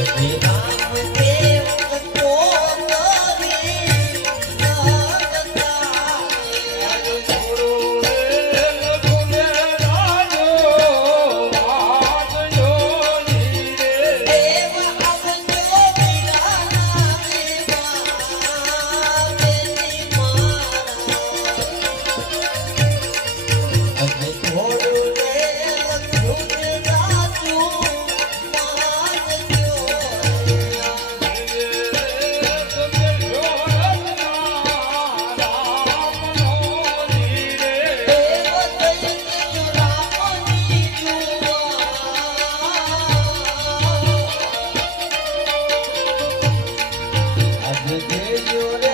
Thank you. Thank you.